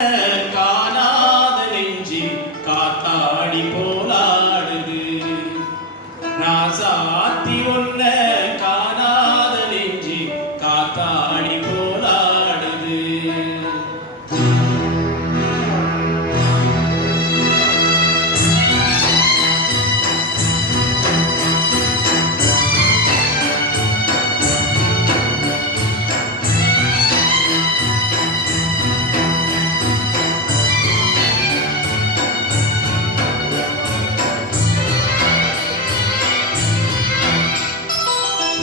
காணாத நெஞ்சி காத்தாடி போலாடுது ராசாத்தி ஒன்ன காணாத நெஞ்சி காத்தாடி போலாடுது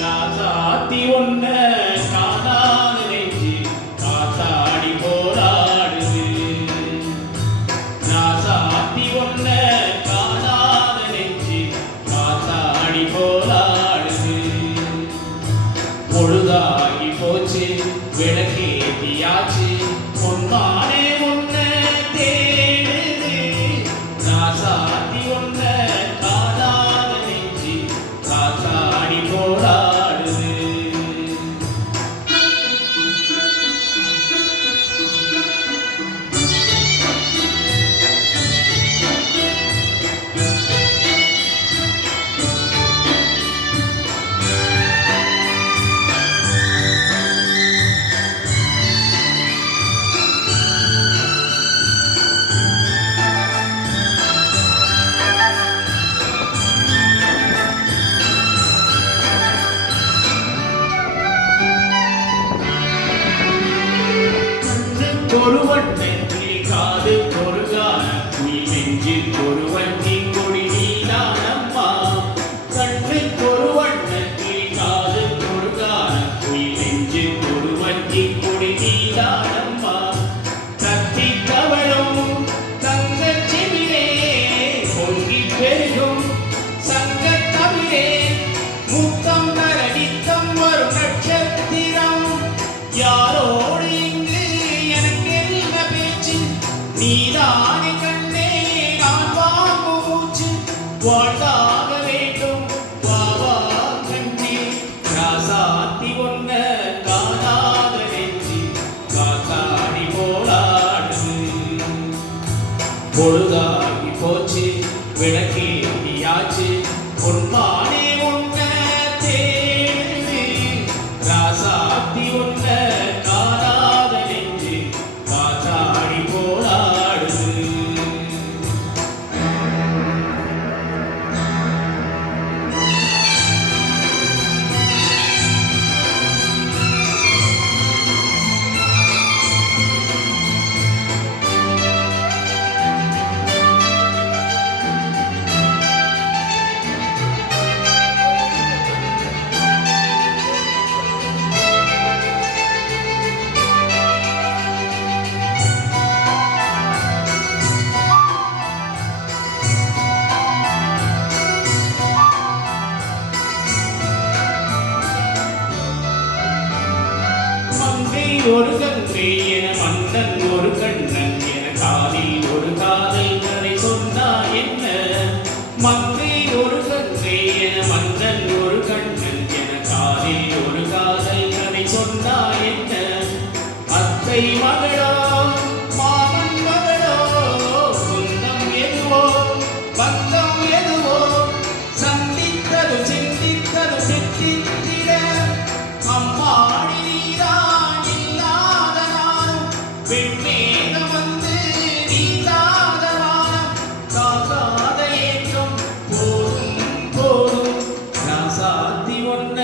ராசாத்தி ஒன்ன காணாத நெஞ்சி காத்தாடி போராடுது ராசாத்தி ஒன்ன காணாத நெஞ்சி காத்தாடி போராடுது பொழுதாகி போச்சு விளக்கேத்தியாச்சு பொன்மானே ஒன்ன தேடுது ராசாத்தி ஒன்ன காணாத நெஞ்சி காத்தாடி போராடுது ஒருவன் நெஞ்சில் காது பொருகான குயில் நெஞ்சில் ஒருவன் கொடி நீதானம்மா கண்ணுக்கு ஒருவன் நெஞ்சில் காது பொருகான குயில் நெஞ்சில் ஒருவன் கொடி நீதானம்மா கத்தி கவளும் தங்கச் செவிலே பொங்கி பெருகும் சங்கத் தமிழே முத்தம் நரடித்தம் வரும் நட்சத்திரம் யாரோடு நீதானே கண்ணே நான் வாங்கும் மூச்சு வாழ்ந்தாக வேண்டும் வாவா கண்ணே ராசாத்தி ஒன்ன காணாத நெஞ்சி காத்தாடி போராடுது பொழுதாகி போச்சு விளக்கேத்தியாச்சு பொன்மானே ஒன்ன தேடுது ராசாத்தி ஒன்ன காணாத நெஞ்சி காத்தாடி ஒரு கங்கை என மன்னன் ஒரு கண்ணன் என காதில் ஒரு காதல் கதை சொன்னா என்ன மங்கை ஒரு கங்கை என மன்னன் ஒரு கண்ணன் என காதில் ஒரு காதல் கதை சொன்னா என்ன அத்தை மகளோ மாமன் மகளோ சொந்தம் எதுவோ பந்தம் எதுவோ சந்தித்தது சிந்தித்தது சித்தித்திட அம்மாடி வெண்மேகம் வந்து நீதாத வானம் காக்காத ஏற்றம் போதும் போதும் ராசாத்தி ஒன்ன